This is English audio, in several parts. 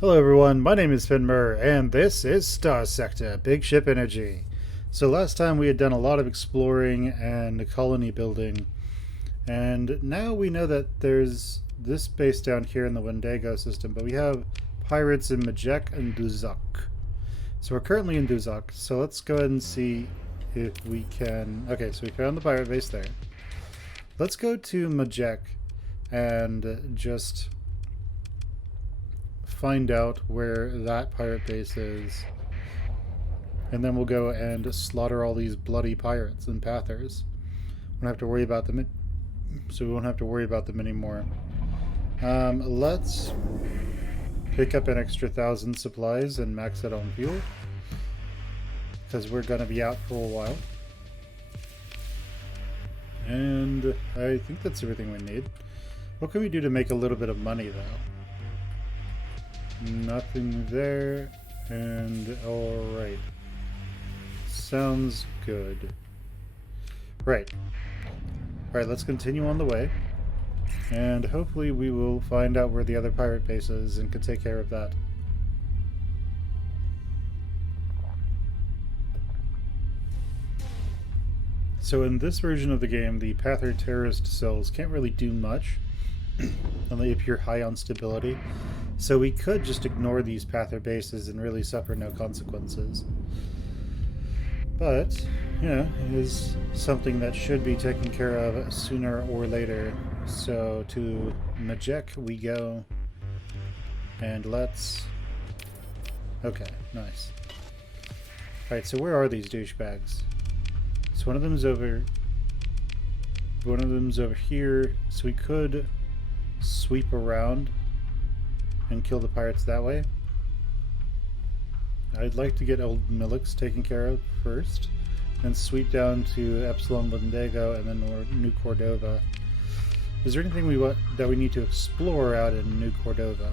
Hello everyone, my name is Muir, and this is Starsector, Big Ship Energy. So last time we had done a lot of exploring and colony building, and now we know that there's this base down here in the Wendigo system, but we have pirates in Majek and Duzak. So we're currently in Duzak, so let's go ahead and see if we can... Okay, so we found the pirate base there. Let's go to Majek and just find out where that pirate base is, and then we'll go and slaughter all these bloody pirates and pathers. We won't have to worry about them, so we won't have to worry about them anymore. Let's pick up an extra 1,000 supplies and max it on fuel, because we're going to be out for a while. And I think that's everything we need. What can we do to make a little bit of money, though? Nothing there, and alright. Sounds good. Right. Alright, let's continue on the way. And hopefully we will find out where the other pirate base is and can take care of that. So in this version of the game, the Pather terrorist cells can't really do much, only if you're high on stability. So we could just ignore these Pather bases and really suffer no consequences. But, you know, it is something that should be taken care of sooner or later. So to Majek we go. And let's... Okay, nice. Alright, so where are these douchebags? So one of them's over here. So we could sweep around and kill the pirates that way. I'd like to get Old Milix taken care of first, and sweep down to Epsilon Wendigo and then New Cordova. Is there anything that we need to explore out in New Cordova?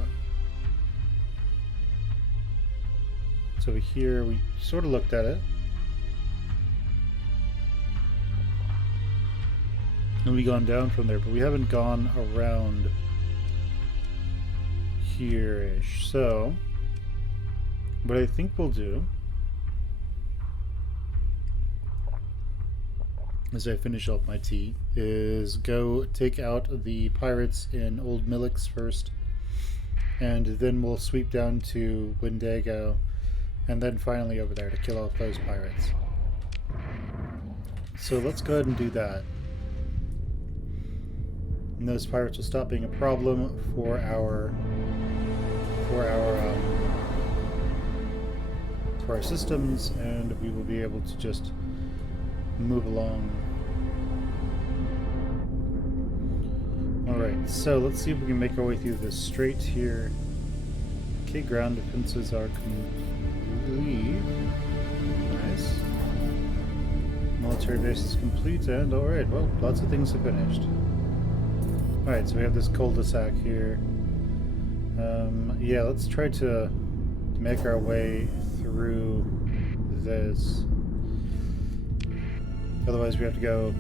So here we sort of looked at it. And we've gone down from there, but we haven't gone around here-ish. So what I think we'll do, as I finish up my tea, is go take out the pirates in Old Milix first, and then we'll sweep down to Wendigo, and then finally over there to kill off those pirates. So let's go ahead and do that. And those pirates will stop being a problem for our systems, and we will be able to just move along. Alright, so let's see if we can make our way through this strait here. Okay, ground defenses are complete. Nice. Military base is complete, and alright, well, lots of things are finished. Alright, so we have this cul-de-sac here. Yeah, let's try to make our way through this. Otherwise we have to go,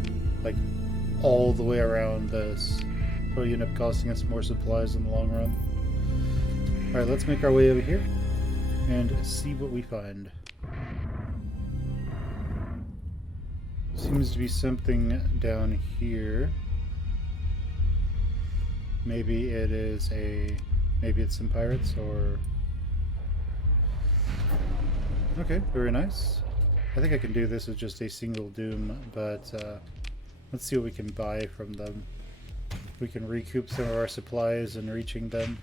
like, all the way around this. Probably end up costing us more supplies in the long run. Alright, let's make our way over here and see what we find. Seems to be something down here. Maybe it is maybe it's some pirates, or... Okay, very nice. I think I can do this with just a single doom, but let's see what we can buy from them. We can recoup some of our supplies and reaching them.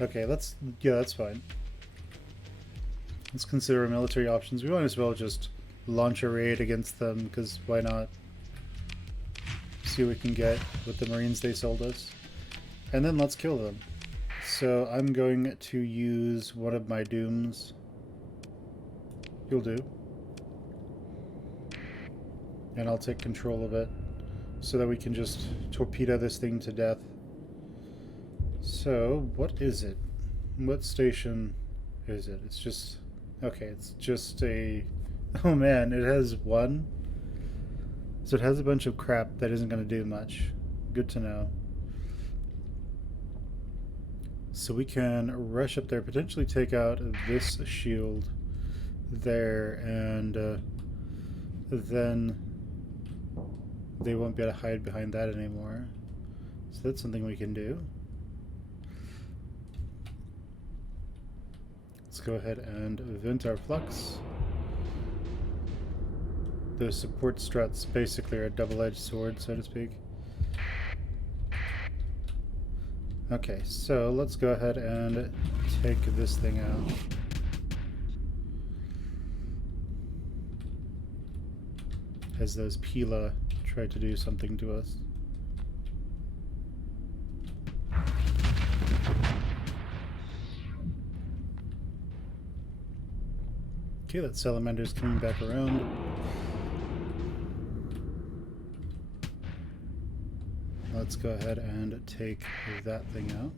Okay, yeah, that's fine. Let's consider our military options. We might as well just launch a raid against them, because why not? See what we can get with the Marines they sold us. And then let's kill them. So I'm going to use one of my dooms. You'll do. And I'll take control of it so that we can just torpedo this thing to death. So, what is it? What station is it? It's just... Okay, it's just a... Oh man, it has one. So it has a bunch of crap that isn't going to do much. Good to know. So we can rush up there, potentially take out this shield there, and then they won't be able to hide behind that anymore. So that's something we can do. Let's go ahead and vent our flux. Those support struts basically are a double-edged sword, so to speak. Okay, so let's go ahead and take this thing out. As those Pila try to do something to us. Okay, that salamander's coming back around. Let's go ahead and take that thing out.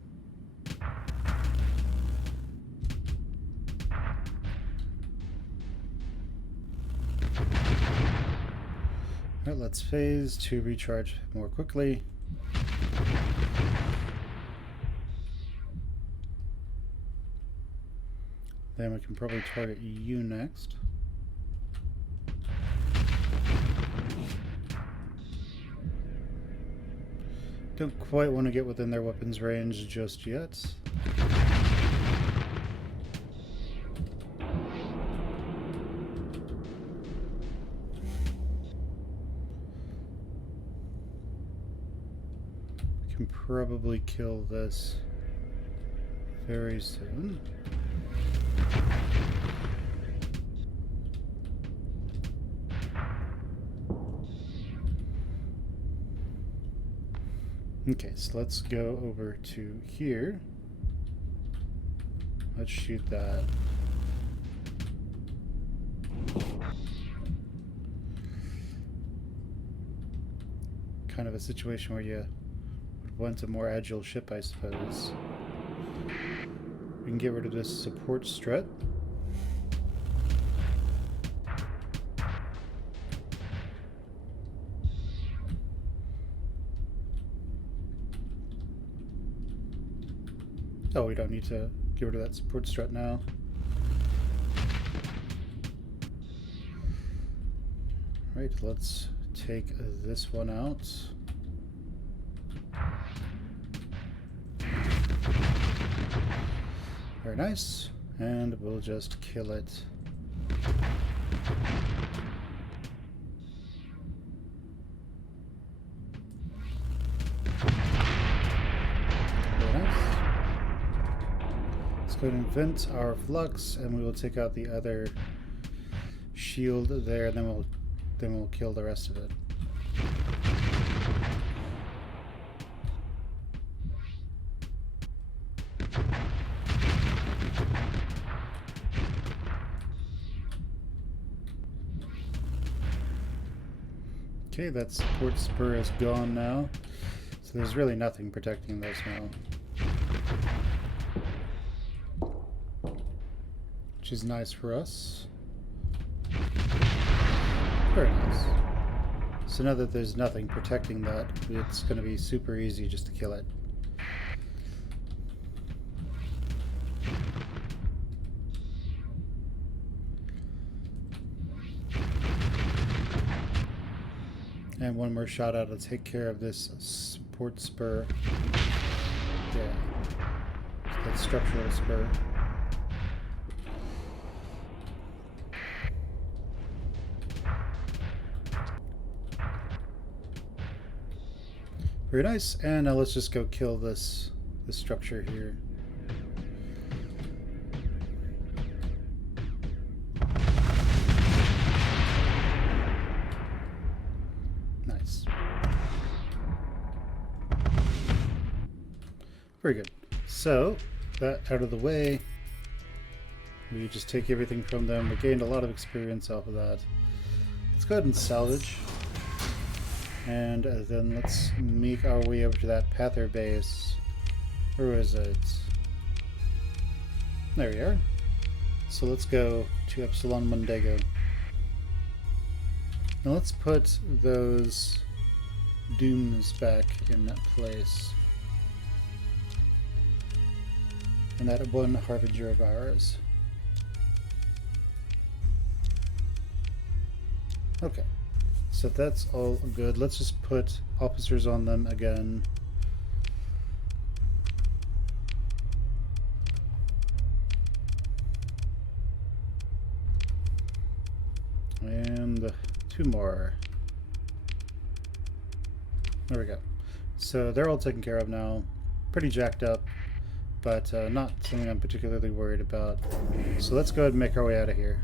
Alright, let's phase to recharge more quickly. Then we can probably target you next. Don't quite want to get within their weapons range just yet. We can probably kill this very soon. Okay, so let's go over to here. Let's shoot that. Kind of a situation where you would want a more agile ship, I suppose. We can get rid of this support strut. Oh, we don't need to get rid of that support strut now. Right, let's take this one out. Very nice. And we'll just kill it. Go ahead and vent our flux, and we will take out the other shield there, and then we'll kill the rest of it. Okay, that support spur is gone now, so there's really nothing protecting this now. Which is nice for us. Very nice. So now that there's nothing protecting that, it's going to be super easy just to kill it. And one more shot out to take care of this support spur. Yeah. That structural spur. Very nice, and now let's just go kill this structure here. Nice. Very good. So, that out of the way, we just take everything from them. We gained a lot of experience off of that. Let's go ahead and salvage. And then let's make our way over to that Pather base. Where is it? There we are. So let's go to Epsilon Mondego. Now let's put those dooms back in place. And that one harbinger of ours. Okay, so that's all good. Let's just put officers on them again. And 2 more. There we go. So they're all taken care of now. Pretty jacked up, but not something I'm particularly worried about. So let's go ahead and make our way out of here.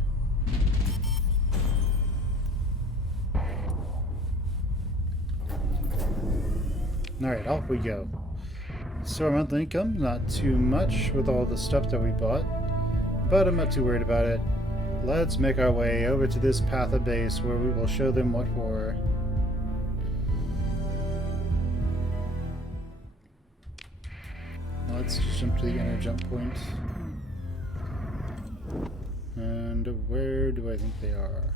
Alright, off we go. So our monthly income, not too much with all the stuff that we bought, but I'm not too worried about it. Let's make our way over to this path of base where we will show them what for. Let's just jump to the inner jump point. And where do I think they are?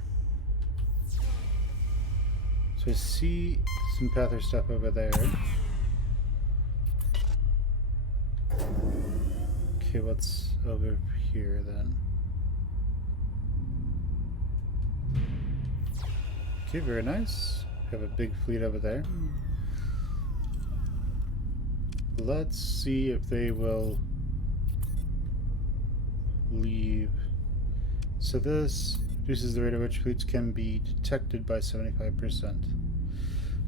So I see some Pather stuff over there. Okay, what's over here then? Okay, very nice. We have a big fleet over there. Let's see if they will leave. So this reduces the rate at which fleets can be detected by 75%.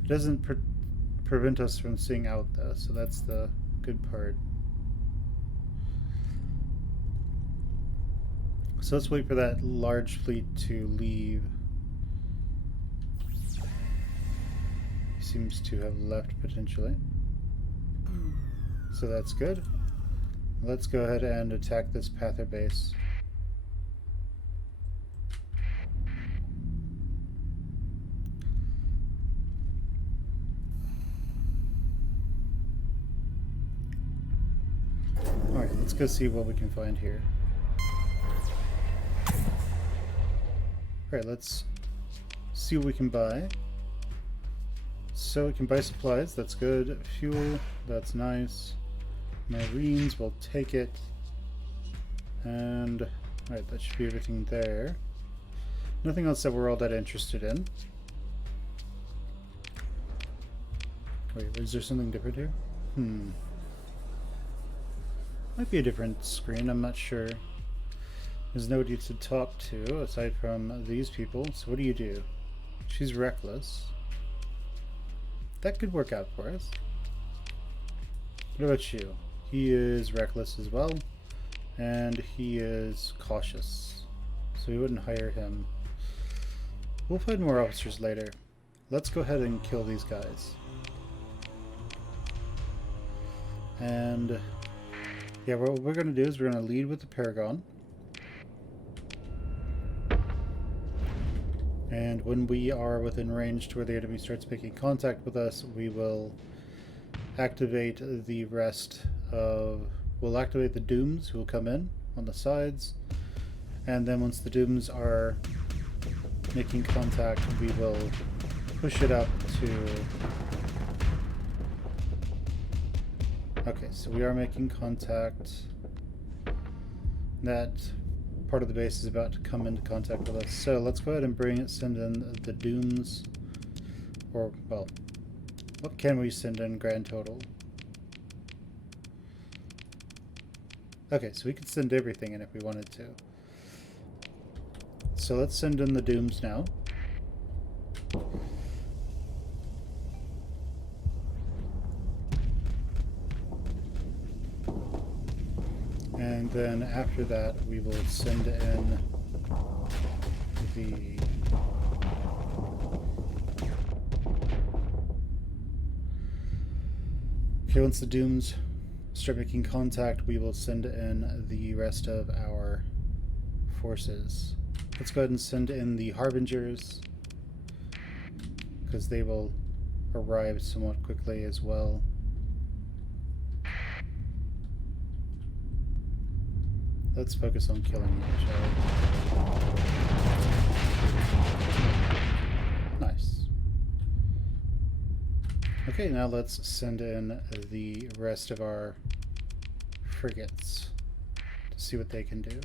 It doesn't prevent us from seeing out though, so that's the good part. So let's wait for that large fleet to leave. He seems to have left potentially. So that's good. Let's go ahead and attack this Pather base. Alright, let's go see what we can find here. Alright, let's see what we can buy. So we can buy supplies, that's good. Fuel, that's nice. Marines, we'll take it. And, alright, that should be everything there. Nothing else that we're all that interested in. Wait, is there something different here? Might be a different screen, I'm not sure. There's nobody to talk to aside from these people, so what do you do? She's reckless. That could work out for us. What about you? He is reckless as well, and he is cautious, so we wouldn't hire him. We'll find more officers later. Let's go ahead and kill these guys. And yeah, what we're going to do is we're going to lead with the Paragon. And when we are within range to where the enemy starts making contact with us, we will activate the rest of... We'll activate the Dooms who will come in on the sides. And then once the Dooms are making contact, we will push it up to... Okay, so we are making contact. That part of the base is about to come into contact with us. So let's go ahead and send in the Dooms. Or, well, what can we send in grand total? Okay, so we could send everything in if we wanted to. So let's send in the Dooms now. And then after that, we will send in the... Okay, once the Dooms start making contact, we will send in the rest of our forces. Let's go ahead and send in the Harbingers, because they will arrive somewhat quickly as well. Let's focus on killing each other. Nice. Okay, now let's send in the rest of our frigates. see what they can do.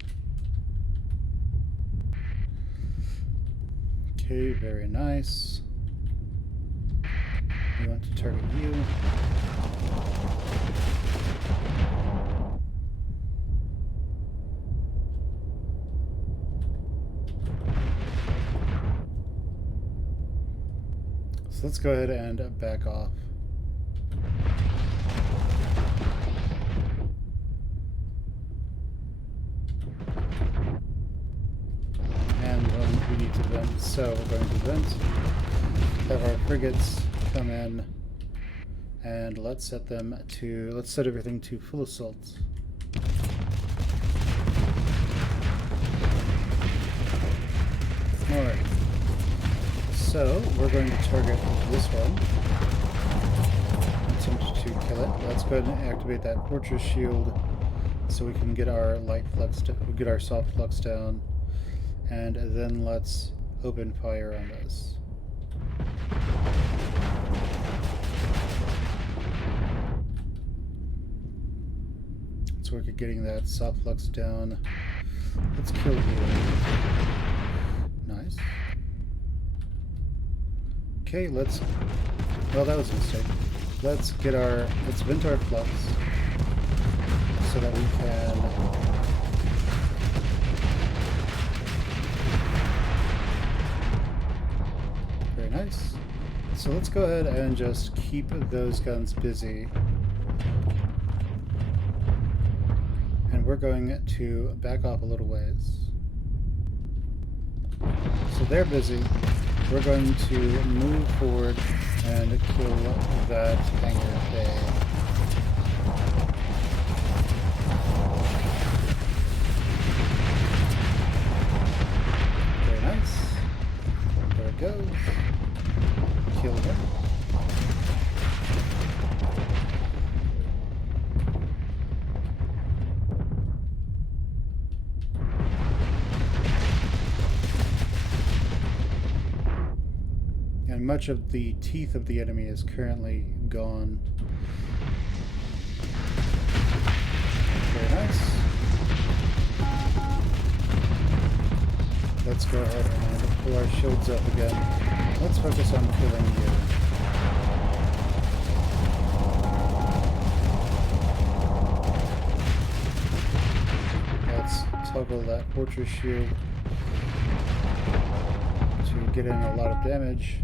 Okay, very nice. We want to target you. So let's go ahead and back off. We need to vent, so we're going to vent, have our frigates come in, and let's set everything to full assault. Alright, so we're going to target this one, attempt to kill it. Let's go ahead and activate that fortress shield so we can get our get our soft flux down. And then let's open fire on this. Let's work at getting that soft flux down. Let's kill you. Nice. Okay, well, that was a mistake. Let's vent our flux so that we can nice. So let's go ahead and just keep those guns busy. And we're going to back off a little ways. So they're busy. We're going to move forward and kill that hangar bay. Very nice. There it goes. Kill him. And much of the teeth of the enemy is currently gone. Very nice. Let's go ahead and pull our shields up again. Let's focus on killing you. Let's toggle that fortress shield to get in a lot of damage.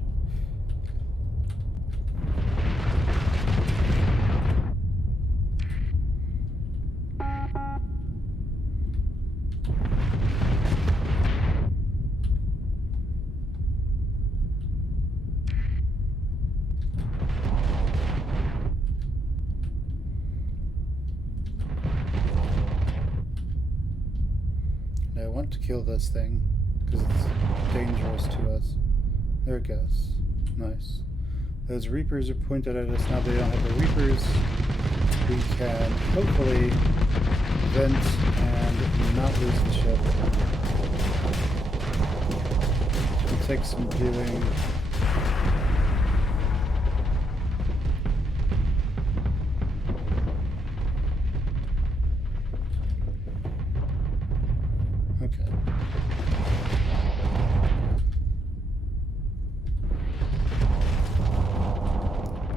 I want to kill this thing because it's dangerous to us. There it goes. Nice. Those Reapers are pointed at us. Now they don't have the Reapers. We can hopefully vent and not lose the ship. It'll take some doing.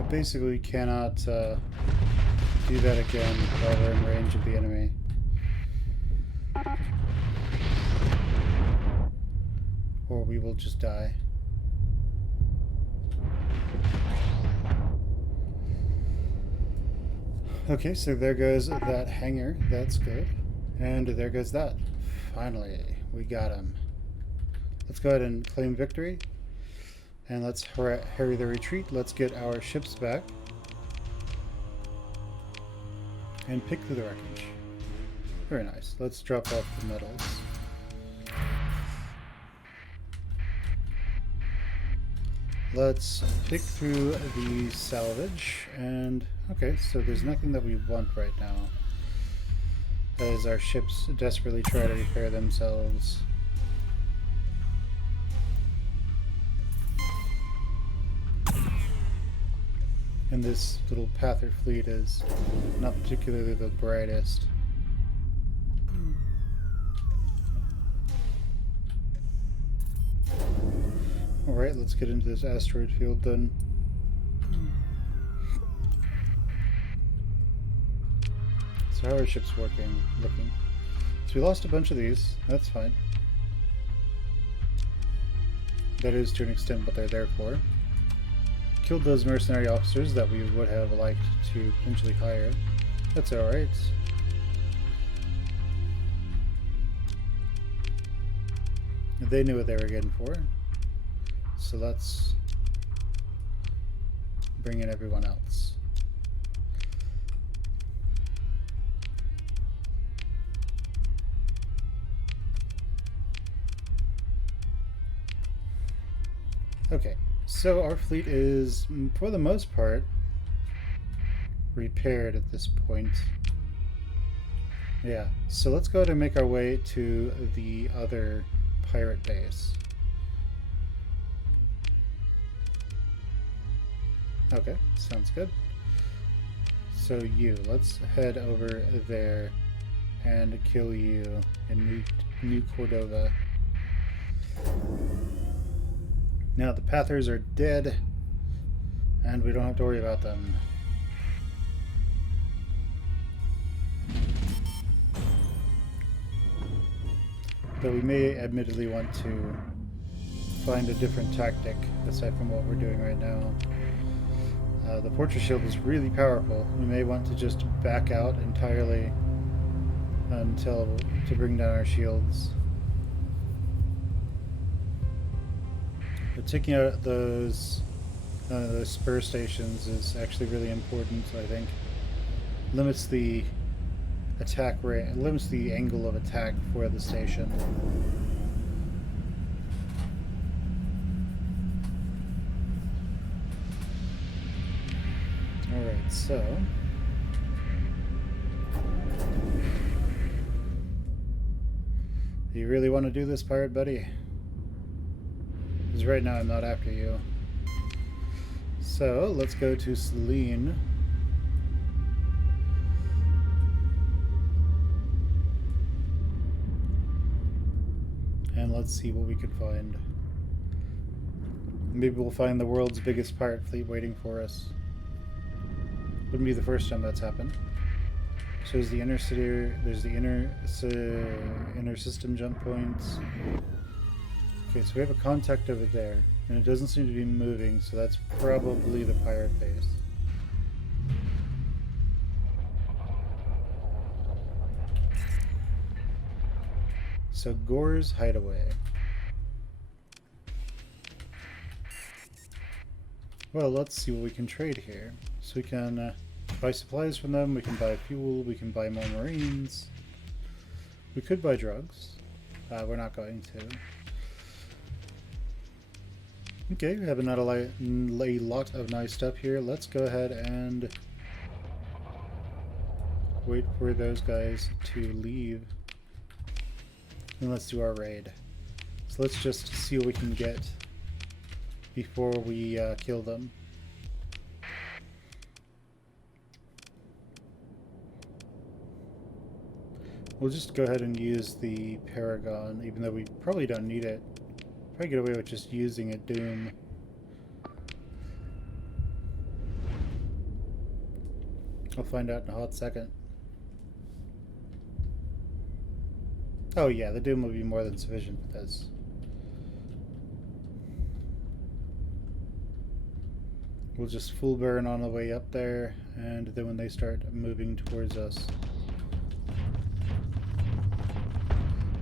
Basically, we cannot do that again while we're in range of the enemy. Or we will just die. Okay, so there goes that hangar. That's good. And there goes that. Finally, we got him. Let's go ahead and claim victory. And let's hurry the retreat. Let's get our ships back. And pick through the wreckage. Very nice. Let's drop off the medals. Let's pick through the salvage. And, okay, so there's nothing that we want right now, as our ships desperately try to repair themselves. And this little Pather fleet is not particularly the brightest. Alright, let's get into this asteroid field then. So how are our ships looking? So we lost a bunch of these. That's fine. That is to an extent what they're there for. Killed those mercenary officers that we would have liked to potentially hire. That's alright. They knew what they were getting for. So let's bring in everyone else. Okay, so our fleet is, for the most part, repaired at this point. Yeah, so let's go ahead and make our way to the other pirate base. Okay, sounds good. So let's head over there and kill you in New Cordova. Now the Pathers are dead, and we don't have to worry about them. Though we may admittedly want to find a different tactic aside from what we're doing right now. The Fortress Shield is really powerful. We may want to just back out entirely to bring down our shields. But taking out those spur stations is actually really important, I think. Limits the attack rate, limits the angle of attack for the station. Alright, so you really want to do this, pirate buddy? Because right now I'm not after you. So let's go to Selene. And let's see what we can find. Maybe we'll find the world's biggest pirate fleet waiting for us. Wouldn't be the first time that's happened. So there's the inner city, there's the inner system jump points. Okay, so we have a contact over there, and it doesn't seem to be moving, so that's probably the pirate base. So Gore's Hideaway. Well, let's see what we can trade here. So we can buy supplies from them, we can buy fuel, we can buy more marines. We could buy drugs. We're not going to. Okay, we have a lot of nice stuff here. Let's go ahead and wait for those guys to leave. And let's do our raid. So let's just see what we can get before we kill them. We'll just go ahead and use the Paragon, even though we probably don't need it. Probably get away with just using a Doom. I'll find out in a hot second. Oh yeah, the Doom will be more than sufficient for this. We'll just full burn on the way up there, and then when they start moving towards us.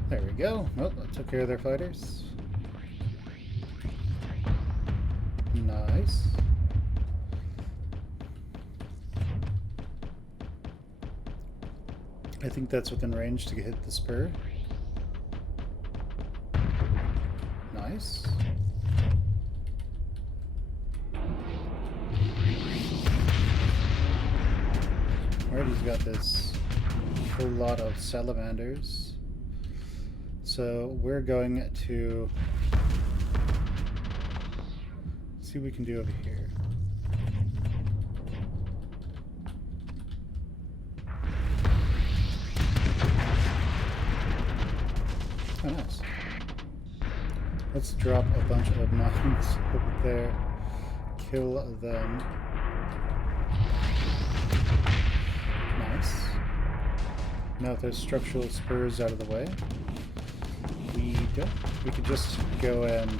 There we go. Well, that took care of their fighters. Nice. I think that's within range to hit the spur. Nice. Alright, he's got this whole lot of salamanders. So we're going to see what we can do over here. Oh, nice. Let's drop a bunch of mines over there. Kill them. Nice. Now that those structural spurs out of the way, we could just go and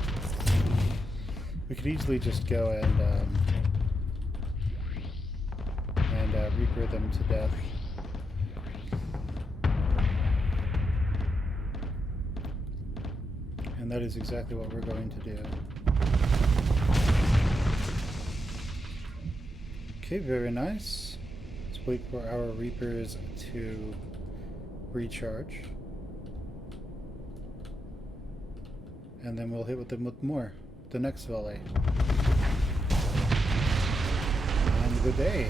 we could easily just go and reaper them to death. And that is exactly what we're going to do. Okay, very nice. Let's wait for our reapers to recharge. And then we'll hit with them with more. The next volley. And good day.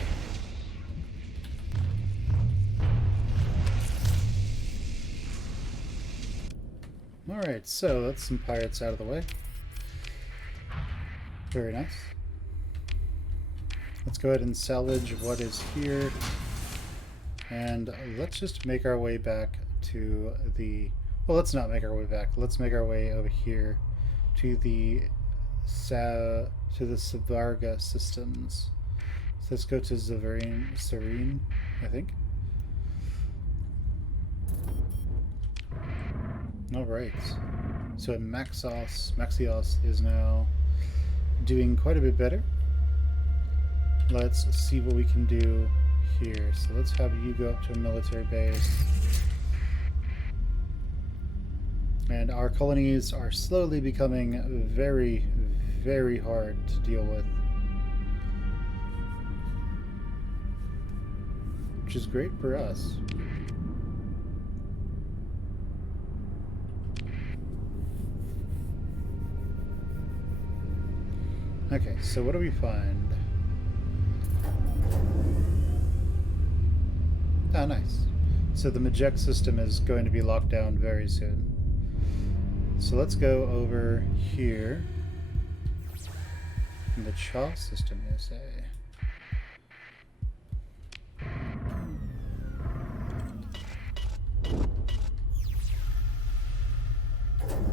Alright, so that's some pirates out of the way. Very nice. Let's go ahead and salvage what is here. And let's just make our way back to the... Well, let's not make our way back. Let's make our way over here to the Savarga systems. So let's go to Serene, I think. Alright. So Maxios is now doing quite a bit better. Let's see what we can do here. So let's have you go up to a military base. And our colonies are slowly becoming very, very hard to deal with. Which is great for us. Okay, so what do we find? Ah, nice. So the Majek system is going to be locked down very soon. So let's go over here. In the Cha system, you say.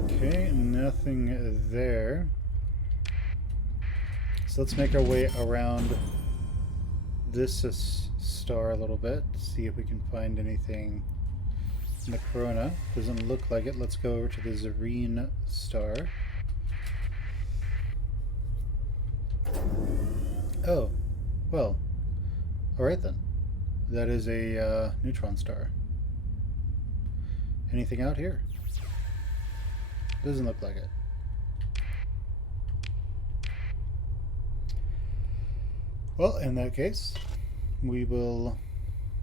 Okay, nothing there. So let's make our way around this star a little bit, see if we can find anything in the corona. Doesn't look like it. Let's go over to the Zareen star. Oh, well, alright then. That is a neutron star. Anything out here? Doesn't look like it. Well, in that case, we will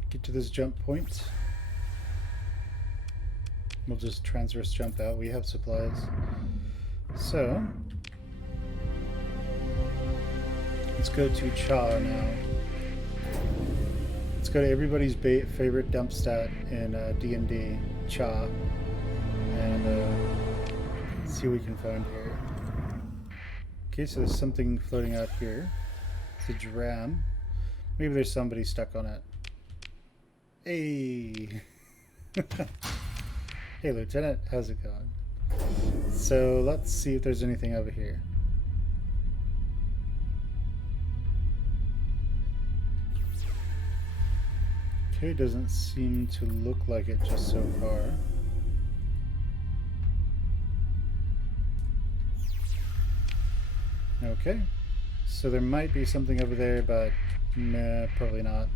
get to this jump point. We'll just transverse jump out. We have supplies. So, let's go to Cha now. Let's go to everybody's favorite dump stat in D&D, Cha, and see what we can find here. Okay, so there's something floating out here. It's a dram. Maybe there's somebody stuck on it. Hey! Hey, Lieutenant, how's it going? So let's see if there's anything over here. Okay, doesn't seem to look like it just so far. Okay, so there might be something over there, but nah, probably not.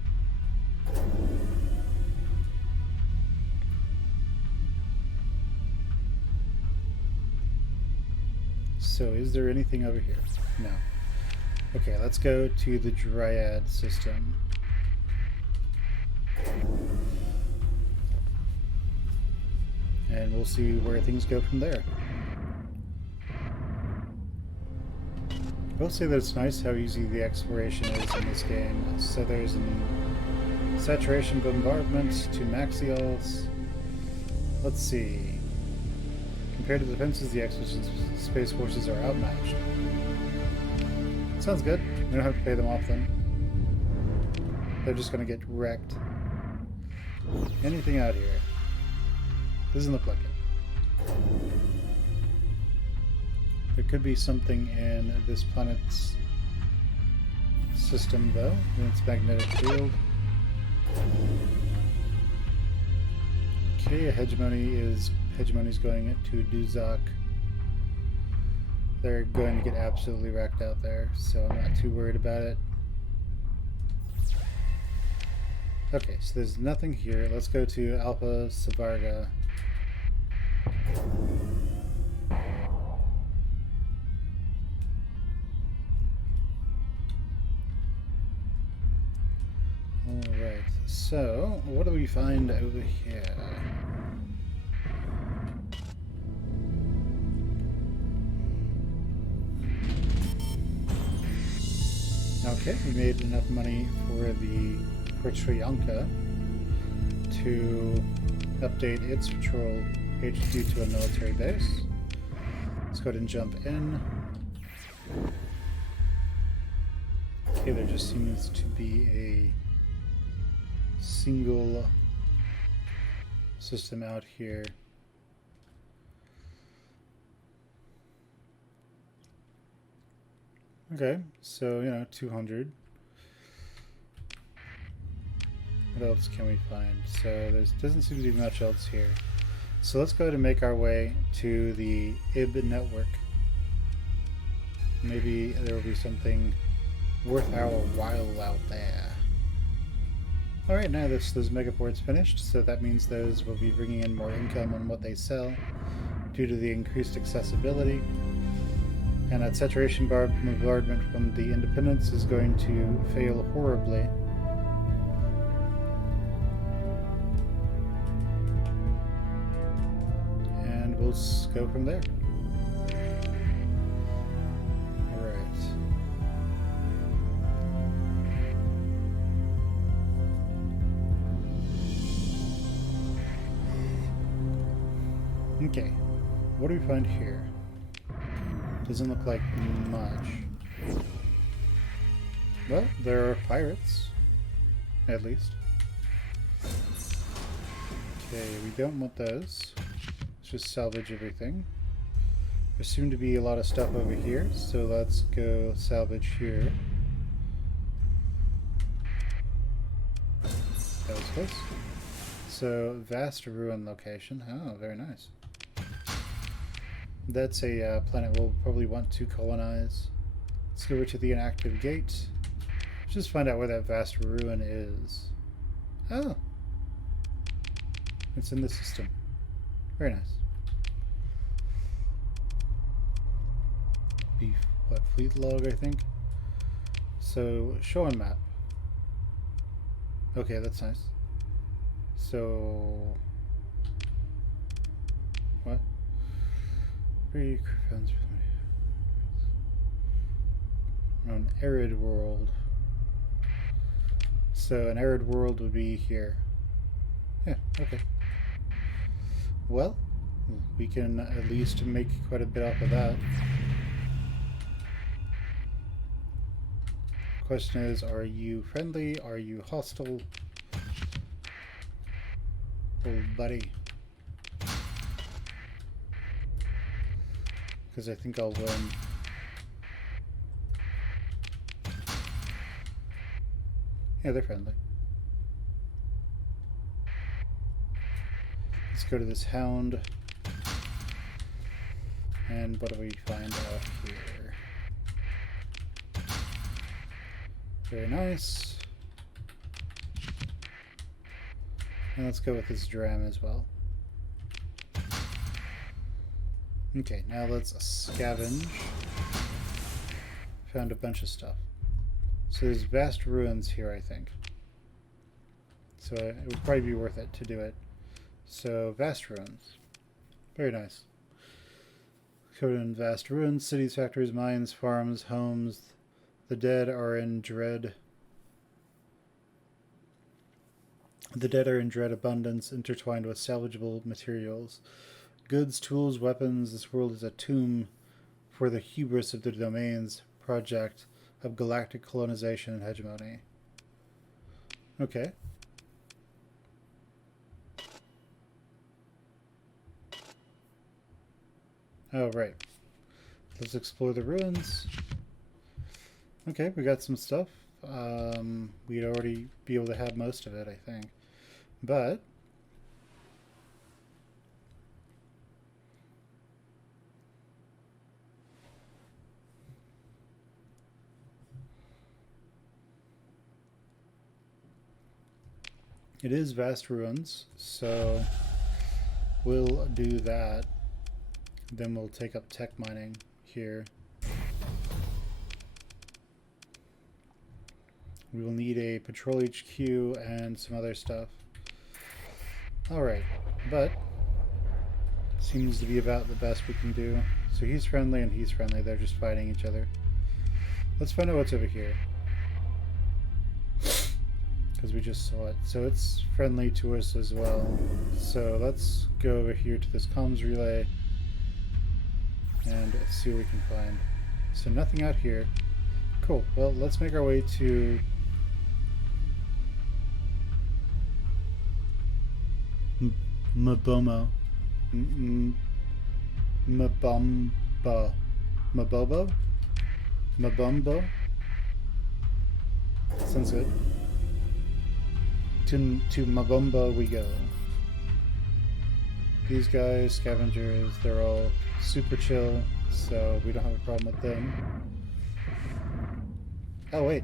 So is there anything over here? No. Okay, let's go to the Dryad system. And we'll see where things go from there. I will say that it's nice how easy the exploration is in this game. So there's an saturation bombardment to Maxios. Let's see. Compared to the defenses, the expedition space forces are outmatched. Sounds good. We don't have to pay them off then. They're just going to get wrecked. Anything out here? Doesn't look like it. There could be something in this planet's system, though, in its magnetic field. Okay, hegemony's going to Duzak. They're going to get absolutely wrecked out there, so I'm not too worried about it. Okay, so there's nothing here. Let's go to Alpha Savarga. Alright, so what do we find over here? Okay, we made enough money for the Portryanka to update its patrol HQ to a military base. Let's go ahead and jump in. Okay, there just seems to be a single system out here. Okay, so, 200. What else can we find? So there doesn't seem to be much else here. So let's go ahead and make our way to the IB network. Maybe there will be something worth our while out there. Alright, now those megaports finished, so that means those will be bringing in more income on what they sell due to the increased accessibility. And that saturation bombardment from the Independence is going to fail horribly. And we'll go from there. Okay, what do we find here? Doesn't look like much. Well, there are pirates, at least. Okay, we don't want those. Let's just salvage everything. There's soon to be a lot of stuff over here, so let's go salvage here. That was close. So, vast ruin location. Oh, very nice. That's a planet we'll probably want to colonize. Let's go over to the inactive gate. Let's just find out where that vast ruin is. Oh. It's in the system. Very nice. Fleet log, I think. So, show on map. Okay, that's nice. So... what? An arid world. So an arid world would be here. Yeah, okay. Well, we can at least make quite a bit off of that. Question is, are you friendly? Are you hostile? Old buddy. Because I think I'll win. Yeah, they're friendly. Let's go to this hound. And what do we find out here? Very nice. And let's go with this dram as well. Okay, now let's scavenge. Found a bunch of stuff. So there's vast ruins here, I think. So it would probably be worth it to do it. So, vast ruins. Very nice. Covered in vast ruins, cities, factories, mines, farms, homes. The dead are in dread. The dead are in dread abundance, intertwined with salvageable materials. Goods, tools, weapons. This world is a tomb for the hubris of the domains project of galactic colonization and hegemony. Okay. Oh, right. let's explore the ruins. Okay, we got some stuff. We'd already be able to have most of it, I think. But it is vast ruins, so we'll do that. Then we'll take up tech mining here. We will need a patrol HQ and some other stuff. Alright, but seems to be about the best we can do. So he's friendly and he's friendly. They're just fighting each other. Let's find out what's over here, because we just saw it. So it's friendly to us as well. So let's go over here to this comms relay and see what we can find. So nothing out here. Cool. Well, let's make our way to Mabomo. Mabumba. Mabobo? Mabumbo? Sounds good. To Mabumba we go. These guys, scavengers, they're all super chill, so we don't have a problem with them. Oh, wait.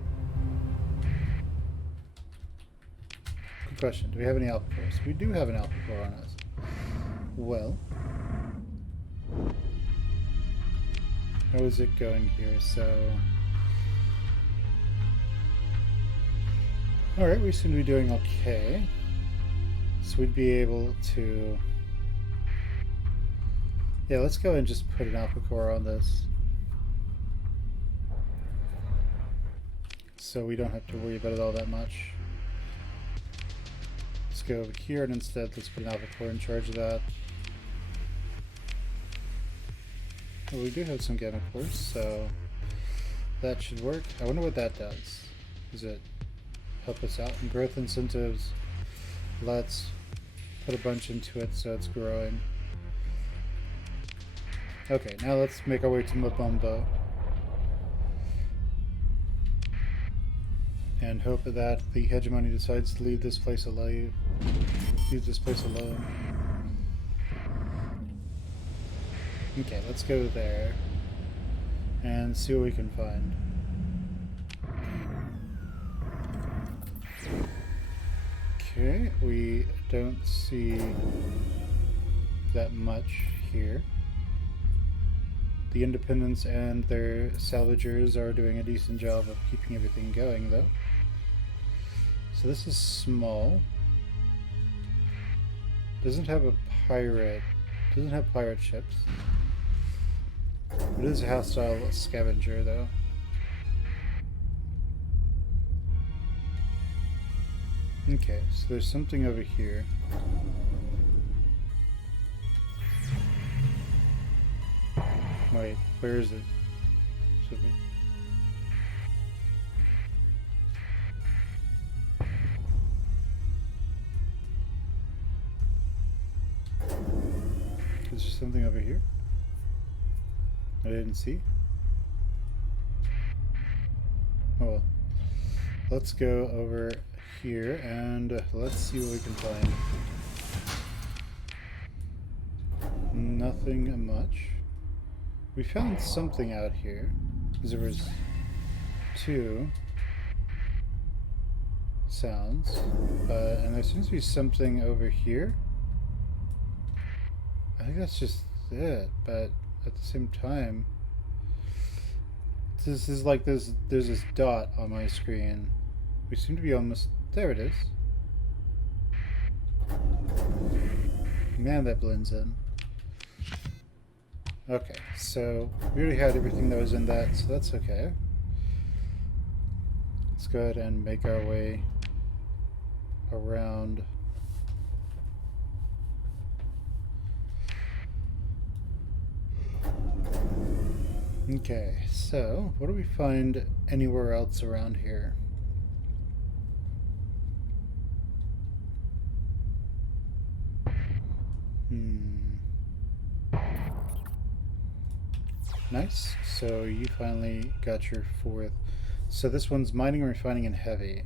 Good question. Do we have any alpacores? We do have an alpacore on us. Well, how is it going here? So, alright, we seem to be doing okay. So we'd be able to... Yeah, let's go and just put an alpacore on this, so we don't have to worry about it all that much. Let's go over here and instead let's put an alpacore in charge of that. Well, we do have some gamma cores, so that should work. I wonder what that does. Does it help us out in growth incentives? Let's put a bunch into it so it's growing. Okay, now let's make our way to Mabumbo and hope that the hegemony decides to leave this place alive. Leave this place alone. Okay, let's go there and see what we can find. Okay, we don't see that much here. The Independents and their salvagers are doing a decent job of keeping everything going, though. So this is small. Doesn't have a pirate. Doesn't have pirate ships. It is a hostile scavenger, though. Okay, so there's something over here. Wait, where is it? Is there something over here I didn't see? Oh well. Let's go over here and let's see what we can find. Nothing much. We found something out here, because there was 2 sounds, and there seems to be something over here. I think that's just it, but at the same time, this is like there's this dot on my screen. We seem to be almost there. It is. Man, that blends in. Okay, so we already had everything that was in that, so that's okay. Let's go ahead and make our way around. Okay, so what do we find anywhere else around here? Nice. So you finally got your fourth. So this one's mining, refining, and heavy.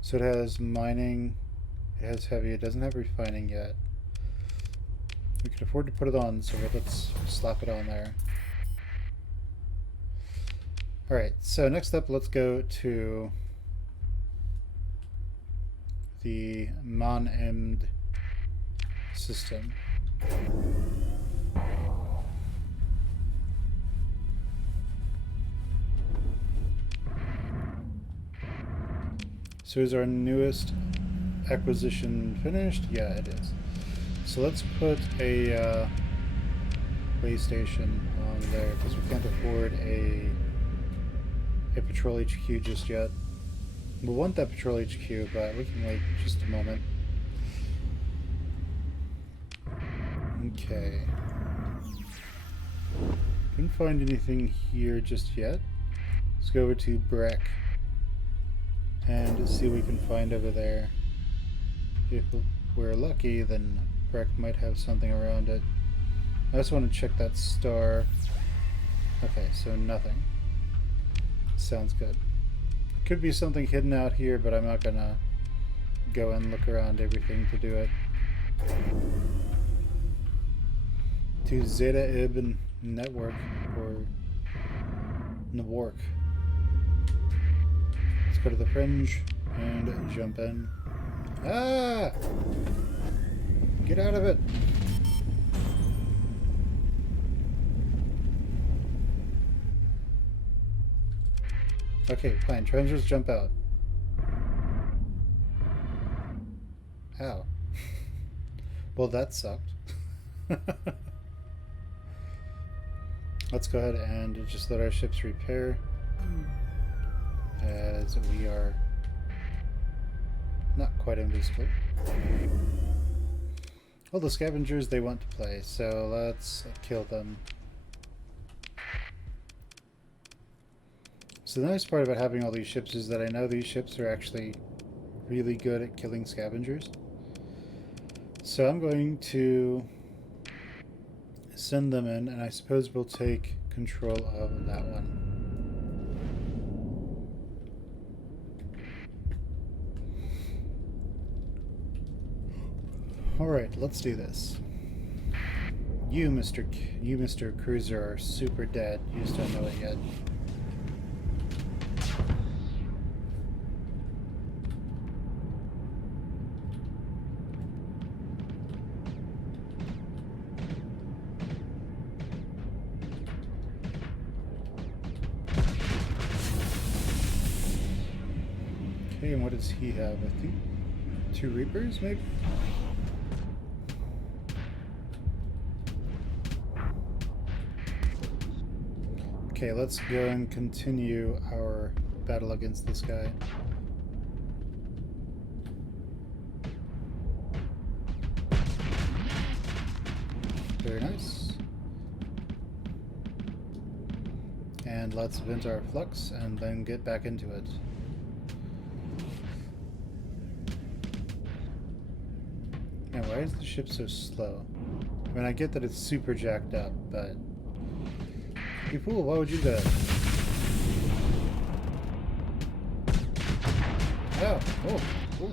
So it has mining, it has heavy, it doesn't have refining yet. We can afford to put it on, so let's slap it on there. Alright, so next up, let's go to the Mon-Emd system. So is our newest acquisition finished? Yeah, it is. So let's put a way station on there because we can't afford a patrol HQ just yet. We want that patrol HQ, but we can wait just a moment. Okay. Couldn't find anything here just yet. Let's go over to Breck and see what we can find over there. If we're lucky, then Breck might have something around it. I just want to check that star. Okay, so nothing. Sounds good. Could be something hidden out here, but I'm not gonna go and look around everything to do it. To Zeta Ibn Network, or Nawork. Let's go to the fringe and jump in. Ah! Get out of it! Okay, fine. Try and just jump out. Ow. Well, that sucked. Let's go ahead and just let our ships repair, as we are not quite invisible. Well, the scavengers, they want to play, so let's kill them. So the nice part about having all these ships is that I know these ships are actually really good at killing scavengers. So I'm going to send them in, and I suppose we'll take control of that one. Alright, let's do this. You, Mr. Cruiser, are super dead. You just don't know it yet. Okay, and what does he have? I think 2 Reapers, maybe? Okay, let's go and continue our battle against this guy. Very nice. And let's vent our flux and then get back into it. Man, why is the ship so slow? I mean, I get that it's super jacked up, but... You fool, why would you do that? Oh, oh, oof.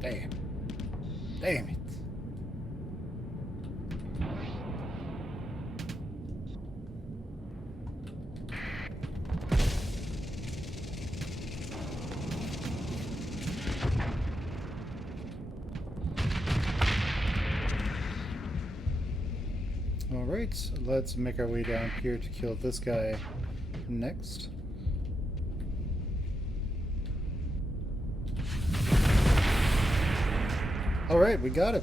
Damn. Damn it. Alright, let's make our way down here to kill this guy next. Alright, we got him!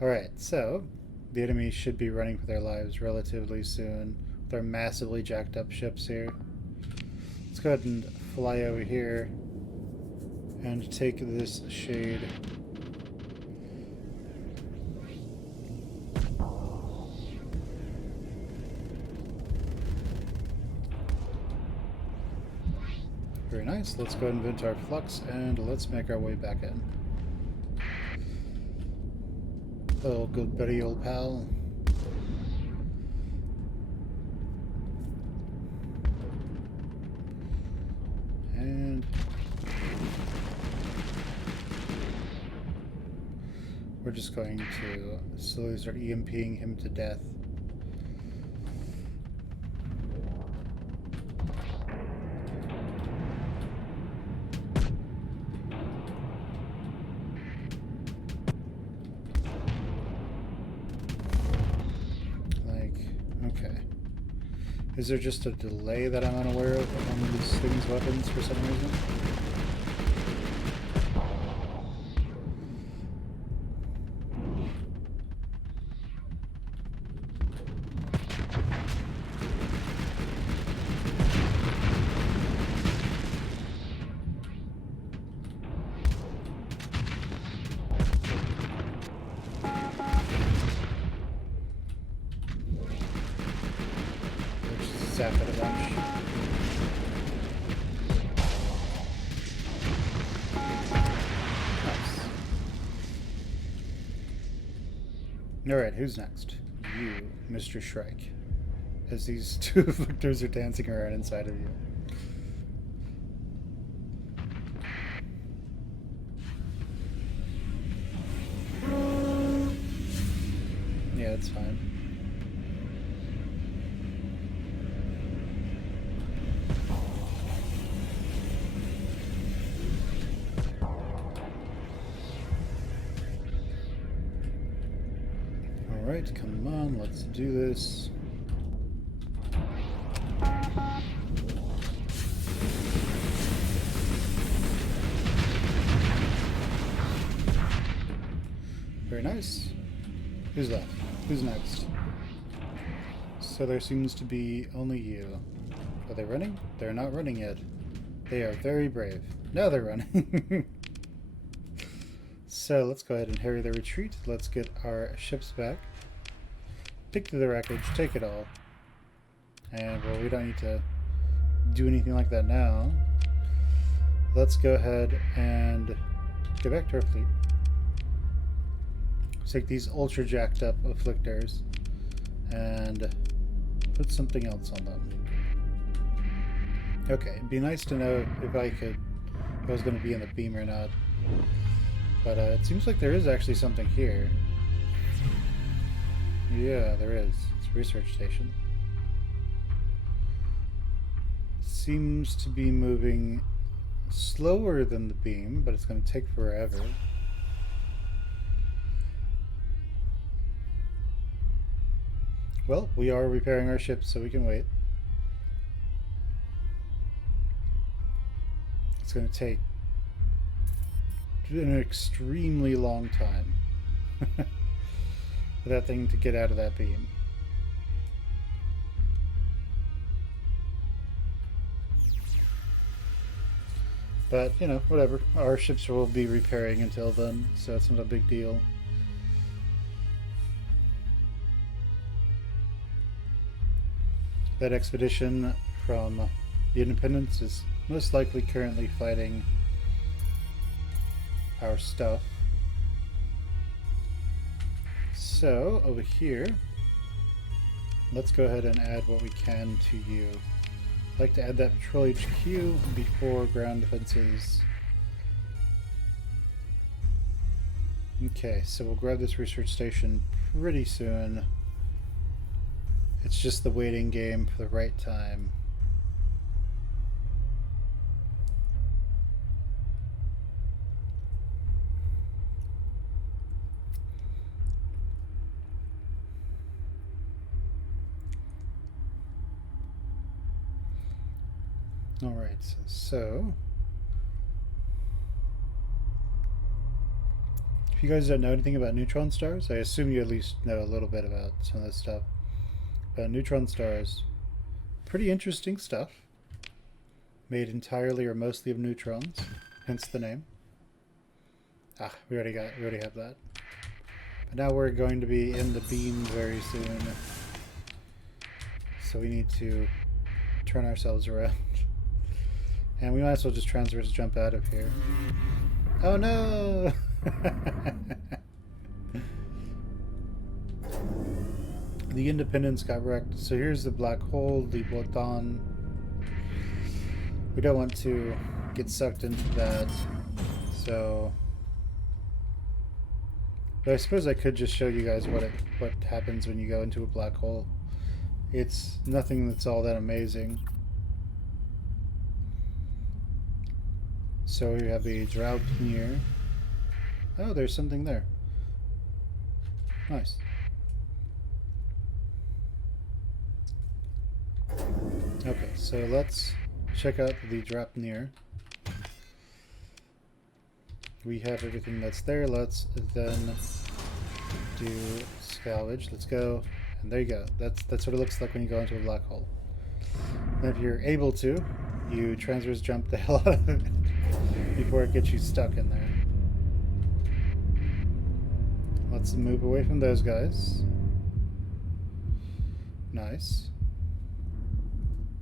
Alright, so the enemy should be running for their lives relatively soon with our massively jacked up ships here. Let's go ahead and fly over here and take this shade. nice. Let's go and invent our flux and let's make our way back in. Oh, good buddy, old pal. And we're just going to slowly start EMPing him to death. Okay. Is there just a delay that I'm unaware of on these things' weapons for some reason? Zap it a bunch. Nice. Alright, who's next? You, Mr. Shrike. As these two victors are dancing around inside of you. Yeah, it's fine. Alright, come on, let's do this. Very nice. Who's left? Who's next? So there seems to be only you. Are they running? They're not running yet. They are very brave. Now they're running. So let's go ahead and harry the retreat. Let's get our ships back. Pick through the wreckage, take it all. And, well, we don't need to do anything like that now. Let's go ahead and get back to our fleet. Let's take these ultra jacked up afflictors and put something else on them. Okay, it'd be nice to know if I was going to be in the beam or not. But it seems like there is actually something here. Yeah, there is. It's a research station. Seems to be moving slower than the beam, but it's going to take forever. Well, we are repairing our ship, so we can wait. It's going to take an extremely long time for that thing to get out of that beam. But, you know, whatever. Our ships will be repairing until then, so it's not a big deal. That expedition from the Independence is most likely currently fighting our stuff. So, over here, let's go ahead and add what we can to you. I'd like to add that patrol HQ before ground defenses. Okay, so we'll grab this research station pretty soon. It's just the waiting game for the right time. Alright, so if you guys don't know anything about neutron stars, I assume you at least know a little bit about some of this stuff. But neutron stars, pretty interesting stuff. Made entirely or mostly of neutrons, hence the name. Ah, we already have that. But now we're going to be in the beam very soon. So we need to turn ourselves around. And we might as well just transverse jump out of here. Oh no! The Independence got wrecked. So here's the black hole, the Botan. We don't want to get sucked into that. So, but I suppose I could just show you guys what happens when you go into a black hole. It's nothing that's all that amazing. So we have a drought here. Oh, there's something there. Nice. Okay, so let's check out the drop near. We have everything that's there. Let's then do salvage. Let's go, and there you go. That's what it looks like when you go into a black hole. And if you're able to, you transverse jump the hell out of it before it gets you stuck in there. Let's move away from those guys. Nice.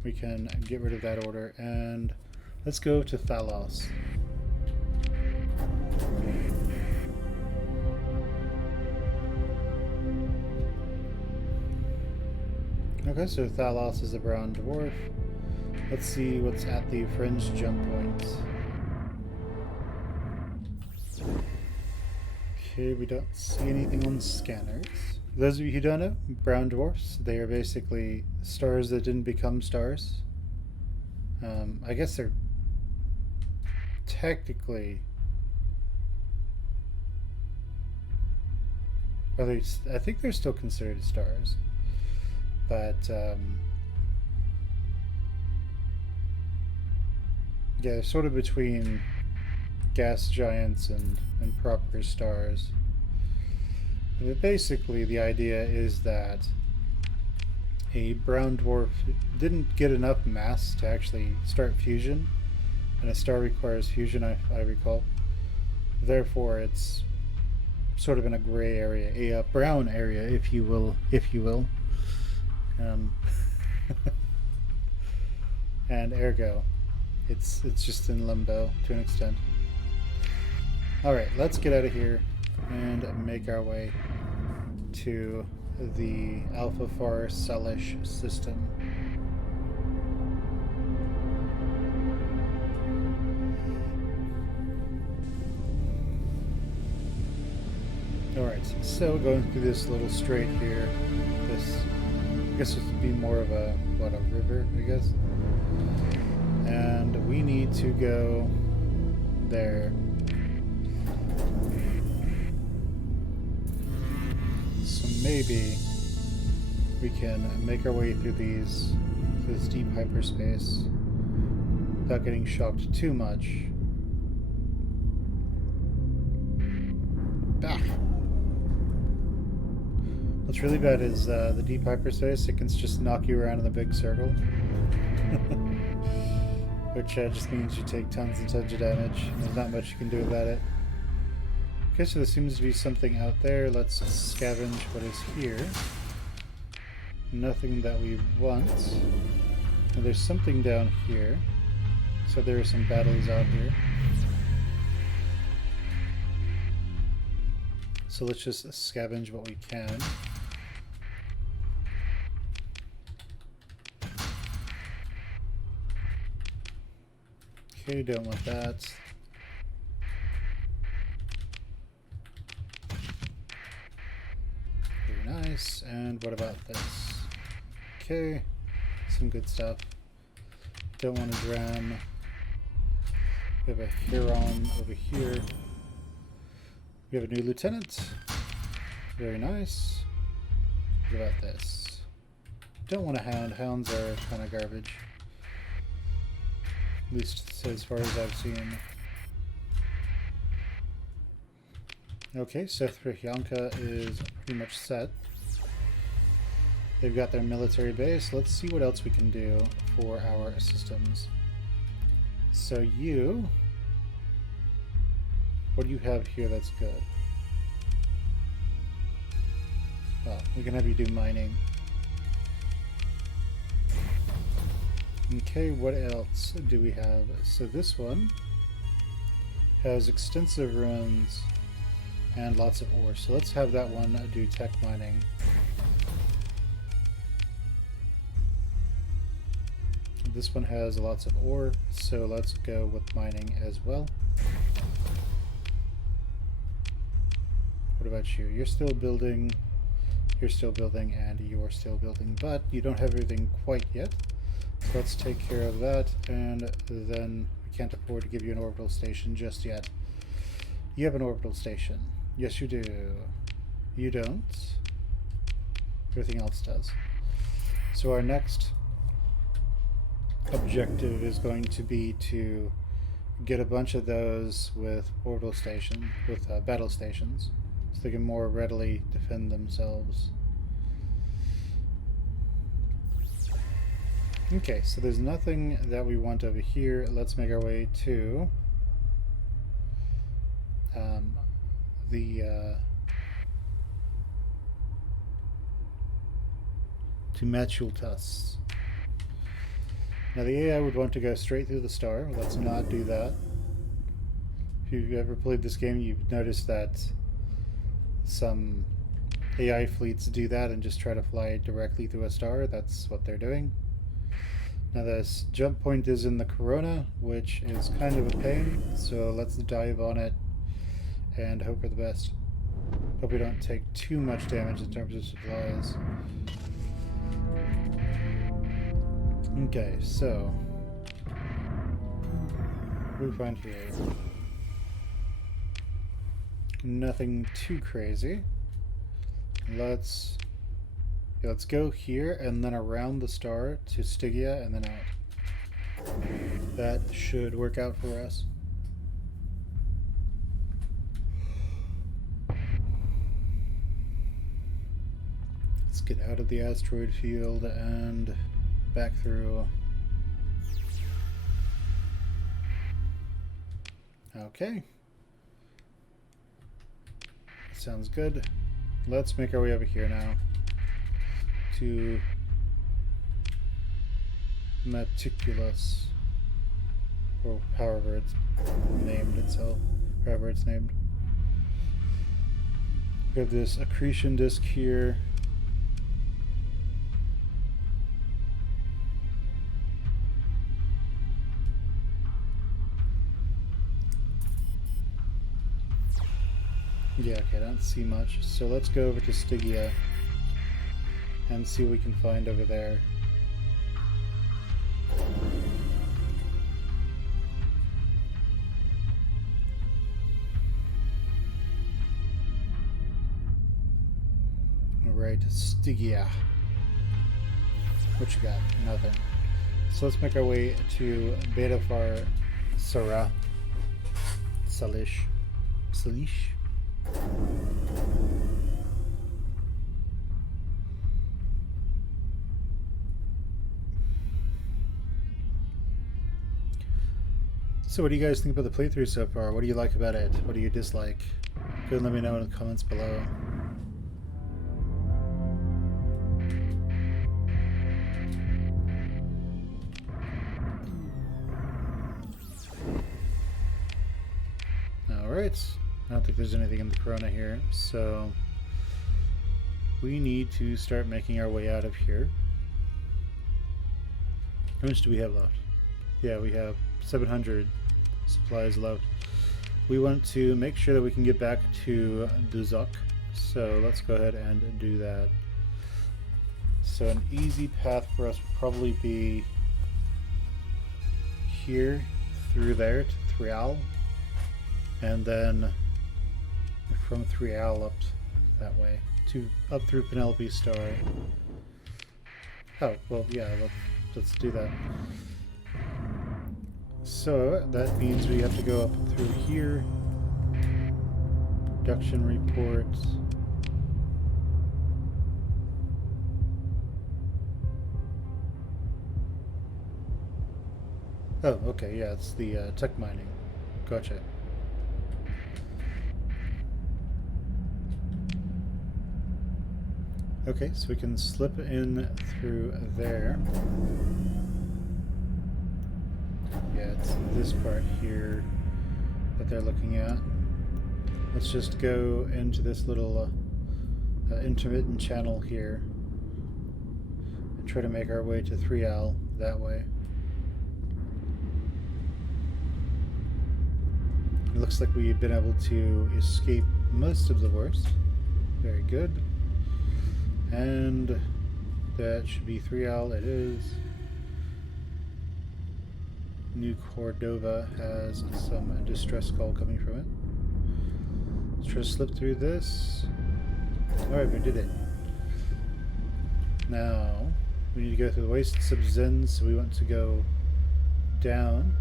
We can get rid of that order, and let's go to Thalos. Okay, so Thalos is a brown dwarf. Let's see what's at the fringe jump points. Okay, we don't see anything on scanners. For those of you who don't know, brown dwarfs, they are basically stars that didn't become stars. I guess they're technically... I think they're still considered stars. But, yeah, they're sort of between gas giants and proper stars. But basically, the idea is that a brown dwarf didn't get enough mass to actually start fusion, and a star requires fusion, I recall. Therefore, it's sort of in a gray area, a brown area, if you will. And ergo, it's just in limbo to an extent. Alright, let's get out of here and make our way to the Alpha Far Celish system. Alright, so going through this little strait here, I guess this would be more of a river, I guess. And we need to go there. So maybe we can make our way through this deep hyperspace without getting shocked too much. Ah. What's really bad is the deep hyperspace, it can just knock you around in a big circle. Which just means you take tons and tons of damage, and there's not much you can do about it. Okay, so there seems to be something out there. Let's scavenge what is here. Nothing that we want. And there's something down here. So there are some battles out here. So let's just scavenge what we can. Okay, don't want that. Very nice. And what about this? Okay, some good stuff. Don't want to dram. We have a Huron over here. We have a new lieutenant. Very nice. What about this? Don't want a hound. Hounds are kind of garbage. At least as far as I've seen. Okay, Sethriyanka is pretty much set. They've got their military base. Let's see what else we can do for our systems. So you... What do you have here that's good? Well, we can have you do mining. Okay, what else do we have? So this one has extensive ruins and lots of ore. So let's have that one do tech mining. This one has lots of ore, so let's go with mining as well. What about you? You're still building, and you're still building, but you don't have everything quite yet. So let's take care of that, and then we can't afford to give you an orbital station just yet. You have an orbital station. Yes, you do. You don't. Everything else does. So our next objective is going to be to get a bunch of those with orbital station, with battle stations, so they can more readily defend themselves. Okay, so there's nothing that we want over here. Let's make our way to to Matultas. Now the AI would want to go straight through the star. Let's not do that. If you've ever played this game, you've noticed that some AI fleets do that and just try to fly directly through a star. That's what they're doing. Now this jump point is in the corona, which is kind of a pain, so let's dive on it and hope for the best. Hope we don't take too much damage in terms of supplies. Okay, so what do we find here? Nothing too crazy. Let's go here and then around the star to Stygia and then out. That should work out for us. Let's get out of the asteroid field and back through. Okay. Sounds good. Let's make our way over here now to Meticulous, or however it's named itself, however it's named. We have this accretion disk here. Yeah, okay, I don't see much. So let's go over to Stygia and see what we can find over there. Alright, Stygia. What you got? Nothing. So let's make our way to Betafar Sarah. Salish. So what do you guys think about the playthrough so far? What do you like about it? What do you dislike? Go and let me know in the comments below. Alright, I don't think there's anything in the corona here, so we need to start making our way out of here. How much do we have left? Yeah, we have 700 supplies left. We want to make sure that we can get back to Duzak, so let's go ahead and do that. So an easy path for us would probably be here through there to Thrial, and then from Thrial up that way to up through Penelope Star. Oh well, yeah, let's do that. So that means we have to go up through here. Production reports. Oh, okay, yeah, it's the tech mining. Gotcha. Okay, so we can slip in through there. this part here that they're looking at. Let's just go into this little intermittent channel here and try to make our way to 3Al that way. It looks like we've been able to escape most of the worst. Very good. And that should be 3Al. It is. New Cordova has some distress call coming from it. Let's try to slip through this. Alright, we did it. Now, we need to go through the Wastes of Zen, so we want to go down.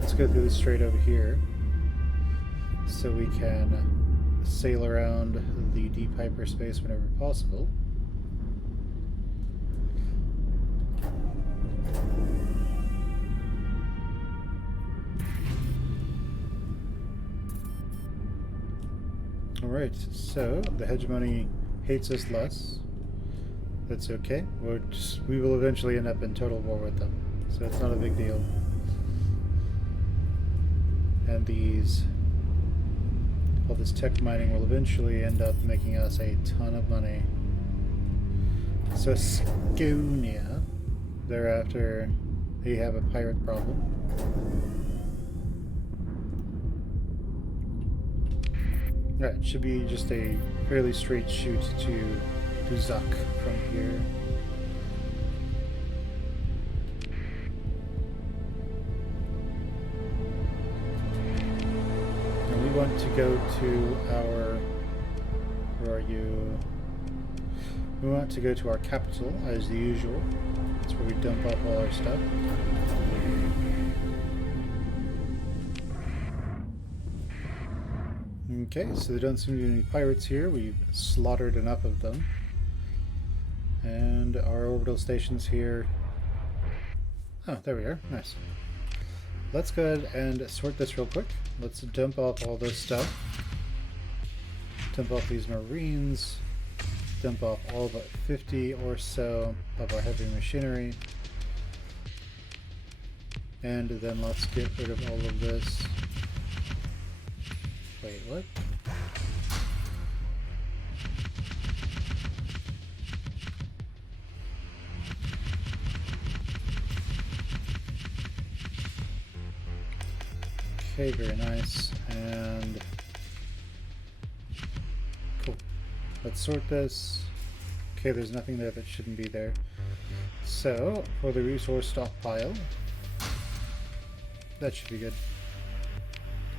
Let's go through this straight over here so we can sail around the deep hyperspace whenever possible. Alright, so the hegemony hates us less. That's okay. We will eventually end up in total war with them, so it's not a big deal. And all this tech mining will eventually end up making us a ton of money. So Skonia, thereafter, they have a pirate problem. Right, it should be just a fairly straight shoot to Zuck from here. And we want to go to our... Where are you? We want to go to our capital, as usual. That's where we dump off all our stuff. Okay, so there don't seem to be any pirates here. We've slaughtered enough of them. And our orbital stations here. Oh, there we are. Nice. Let's go ahead and sort this real quick. Let's dump off all this stuff. Dump off these Marines. Dump off all but 50 or so of our heavy machinery. And then let's get rid of all of this. Wait, what? Okay, very nice. And cool. Let's sort this. Okay, there's nothing there that shouldn't be there. So, for the resource stockpile, that should be good.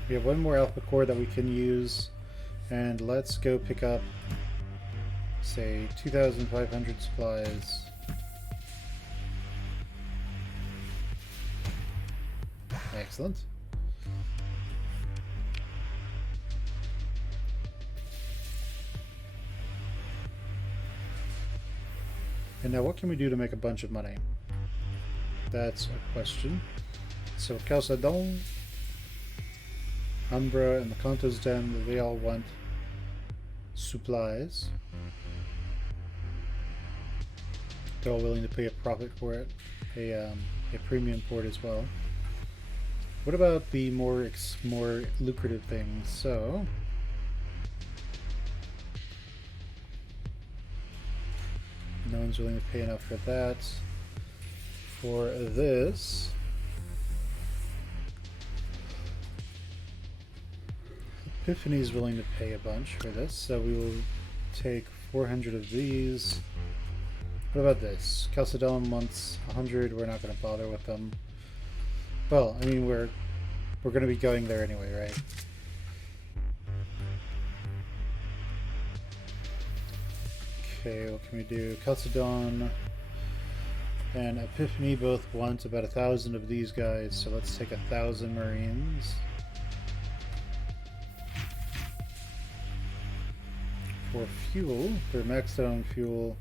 We have one more alpha core that we can use, and let's go pick up, say, 2,500 supplies. Excellent. And now what can we do to make a bunch of money? That's a question. So Chalcedon, Umbra, and the Kanto's Den, they all want supplies. They're all willing to pay a profit for it, a premium for it as well. What about the more lucrative things? So no one's willing to pay enough for that. For this, Epiphany is willing to pay a bunch for this, so we will take 400 of these. What about this? Chalcedon wants 100. We're not going to bother with them. Well, I mean, we're going to be going there anyway, right? Okay, what can we do? Chalcedon and Epiphany both want about 1,000 of these guys, so let's take 1,000 Marines. For fuel, they're maxed out on fuel,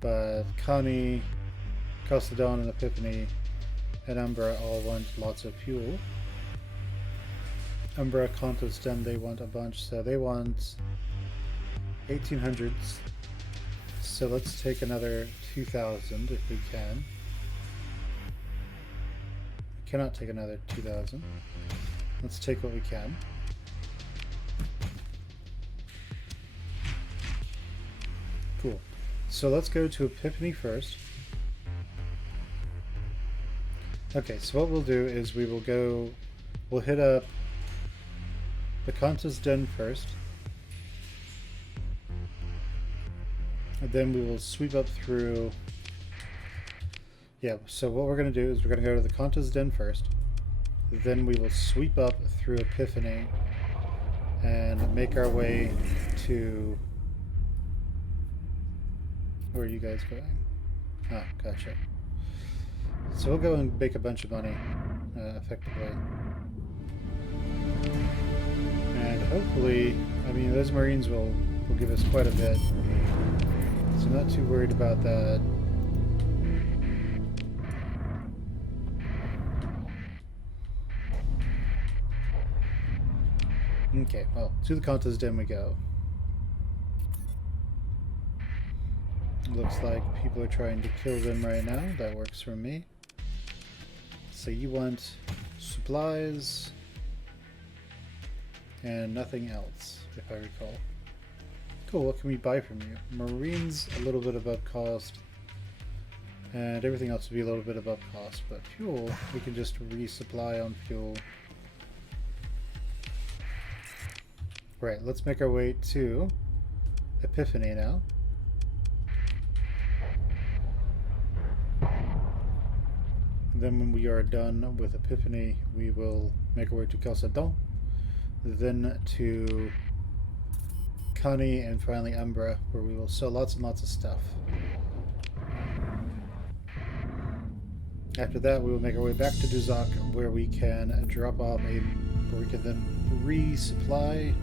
but Kani, Chalcedon, and Epiphany and Umbra all want lots of fuel. Umbra, Kanto's Den, they want a bunch, so they want 1,800s. So let's take another 2,000 if we can. cannot take another 2,000. Let's take what we can. Cool. So let's go to Epiphany first. Okay, so what we'll do is we'll hit up the Kanta's Den first. And then we will sweep up through... Yeah, so what we're going to do is we're going to go to the Kanta's Den first. Then we will sweep up through Epiphany and make our way to... Where are you guys going? Ah, gotcha. So we'll go and make a bunch of money, effectively. And hopefully, I mean, those Marines will give us quite a bit. So I'm not too worried about that. Okay, well, to the Kanta's Den we go. Looks like people are trying to kill them right now. That works for me. So you want supplies and nothing else, if I recall. Cool, what can we buy from you? Marines, a little bit above cost. And everything else will be a little bit above cost. But fuel, we can just resupply on fuel. Right, let's make our way to Epiphany now. Then when we are done with Epiphany, we will make our way to Calcedon, then to Kani, and finally Umbra, where we will sell lots and lots of stuff. After that, we will make our way back to Duzak, where we can drop off where we can then resupply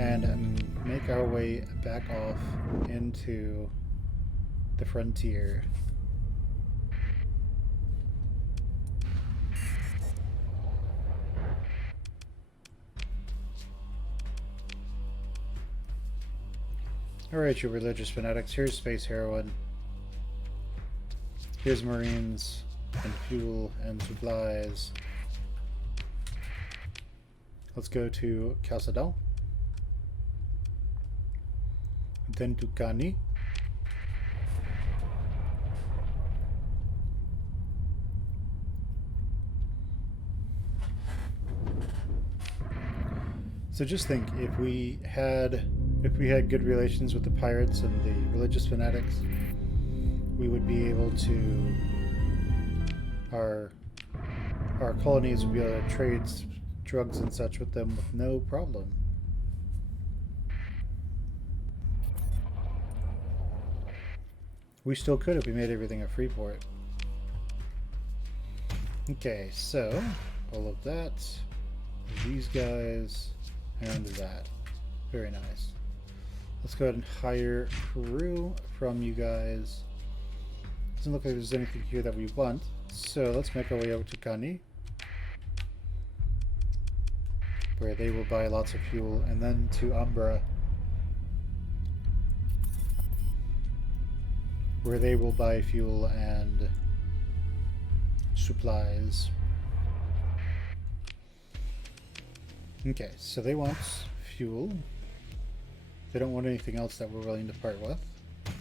and make our way back off into the frontier. Alright, you religious fanatics, here's space heroin. Here's Marines, and fuel, and supplies. Let's go to Calcedon. Then to Kani. So just think, if we had good relations with the pirates and the religious fanatics, we would be able to, our colonies would be able to trade drugs and such with them with no problem. We still could if we made everything a free port. Okay, so all of that, these guys, and that. Very nice. Let's go ahead and hire crew from you guys. Doesn't look like there's anything here that we want, so let's make our way over to Kani, where they will buy lots of fuel, and then to Umbra, where they will buy fuel and supplies. Okay, so they want fuel. They don't want anything else that we're willing to part with.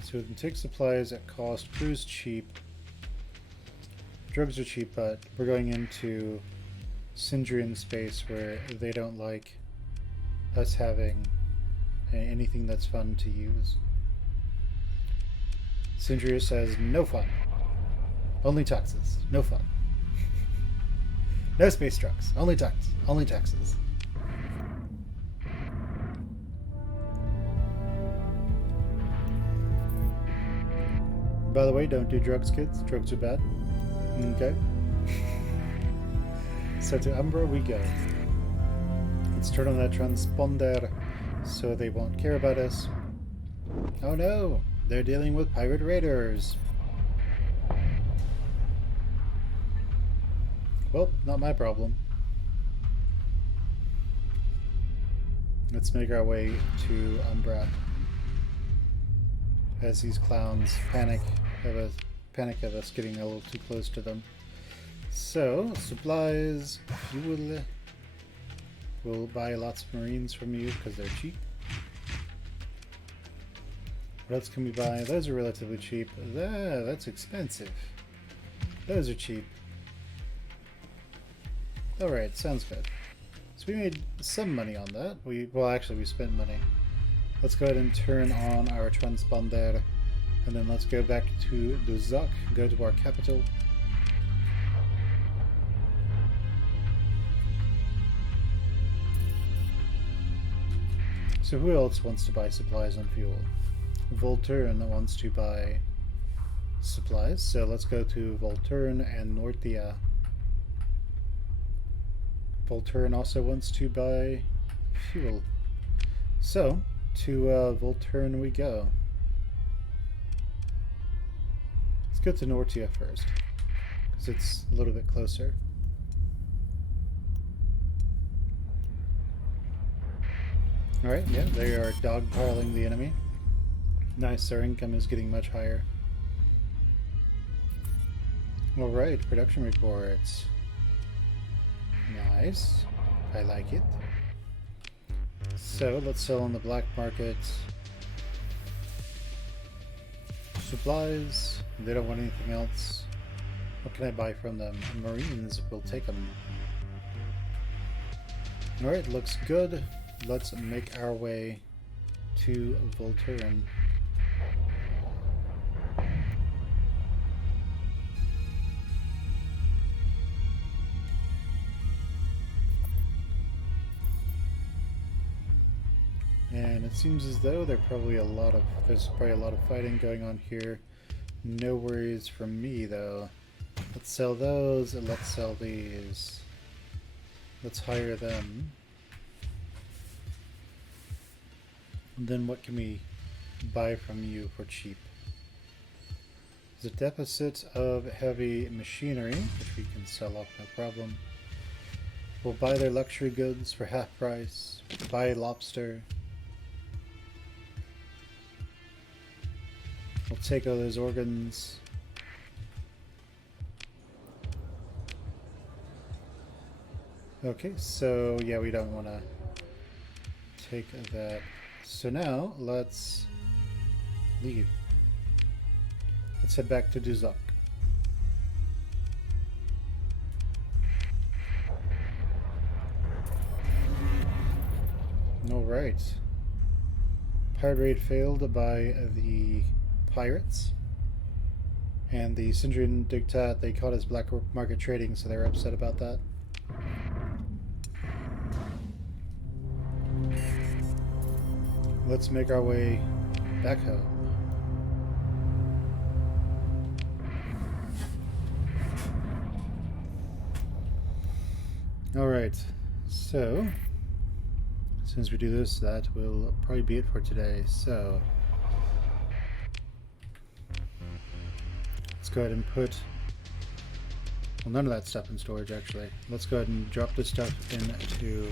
So we can take supplies at cost. Crew's cheap. Drugs are cheap, but we're going into Syndrian space where they don't like us having anything that's fun to use. Syndria says, no fun. Only taxes. No fun. No space trucks. Only taxes. By the way, don't do drugs, kids. Drugs are bad. Okay. So to Umbra we go. Let's turn on that transponder so they won't care about us. Oh no! They're dealing with pirate raiders. Well, not my problem. Let's make our way to Umbra as these clowns panic of us getting a little too close to them. So, supplies, fuel. We'll buy lots of marines from you because they're cheap. What else can we buy? Those are relatively cheap. That's expensive. Those are cheap. Alright, sounds good. So we made some money on that. Well, actually, we spent money. Let's go ahead and turn on our transponder. And then let's go back to Duzak, go to our capital. So who else wants to buy supplies and fuel? Volturn wants to buy supplies, so let's go to Volturn and Nortia. Volturn also wants to buy fuel. So, to Volturn we go. Let's go to Nortia first, because it's a little bit closer. Alright, yeah, they are dogpiling the enemy. Nice, our income is getting much higher. Alright, production reports. Nice. I like it. So, let's sell on the black market. Supplies. They don't want anything else. What can I buy from them? Marines will take them. Alright, looks good. Let's make our way to Volturn. And it seems as though there's probably a lot of fighting going on here. No worries from me though. Let's sell those and let's sell these. Let's hire them. And then what can we buy from you for cheap? There's a deficit of heavy machinery, which we can sell off no problem. We'll buy their luxury goods for half price. Buy lobster. We'll take all those organs. Okay, so yeah, we don't want to take that. So now, let's leave. Let's head back to Duzak. Alright. Pirate raid failed by the pirates. And the Syndrian Dictat, they caught as black market trading, so they're upset about that. Let's make our way back home. Alright, so since we do this, that will probably be it for today. So let's go ahead and put, well, none of that stuff in storage actually. Let's go ahead and drop this stuff into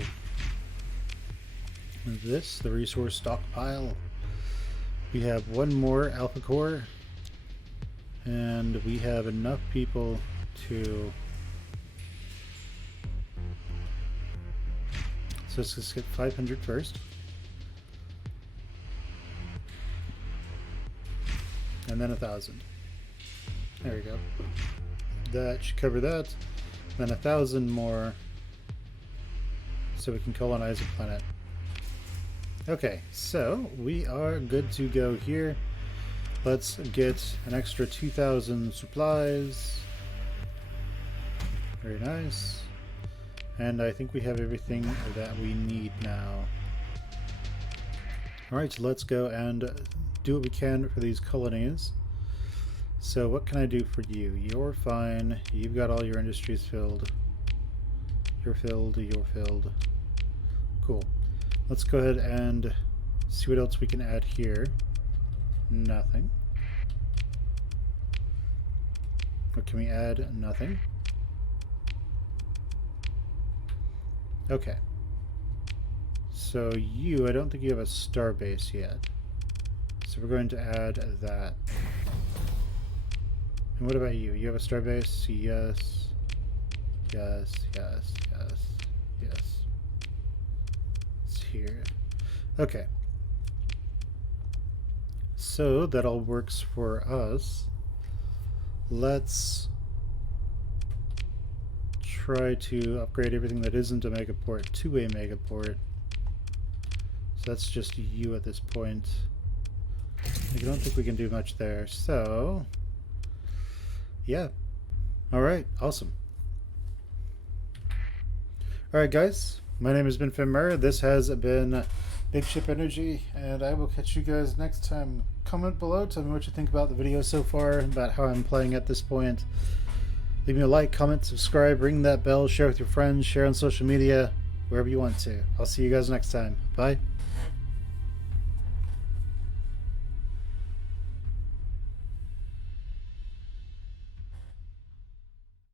this, the resource stockpile. We have one more alpha core, and we have enough people to, so let's just get 500 first, and then 1,000. There we go. That should cover that. Then 1,000 more, so we can colonize a planet. Okay, so we are good to go here. Let's get an extra 2,000 supplies. Very nice. And I think we have everything that we need now. Alright, so let's go and do what we can for these colonies. So what can I do for you? You're fine. You've got all your industries filled. You're filled. You're filled. Cool. Let's go ahead and see what else we can add here. Nothing. What can we add? Nothing. Okay. So you, I don't think you have a star base yet. So we're going to add that. And what about you? You have a star base? Yes. Yes, yes, yes, yes. It's here. Okay. So that all works for us. Let's try to upgrade everything that isn't a megaport to a megaport. So that's just you at this point. I don't think we can do much there. So, yeah. Alright, awesome. Alright guys, my name has been Muir. This has been Big Ship Energy, and I will catch you guys next time. Comment below, tell me what you think about the video so far, about how I'm playing at this point. Leave me a like, comment, subscribe, ring that bell, share with your friends, share on social media, wherever you want to. I'll see you guys next time. Bye.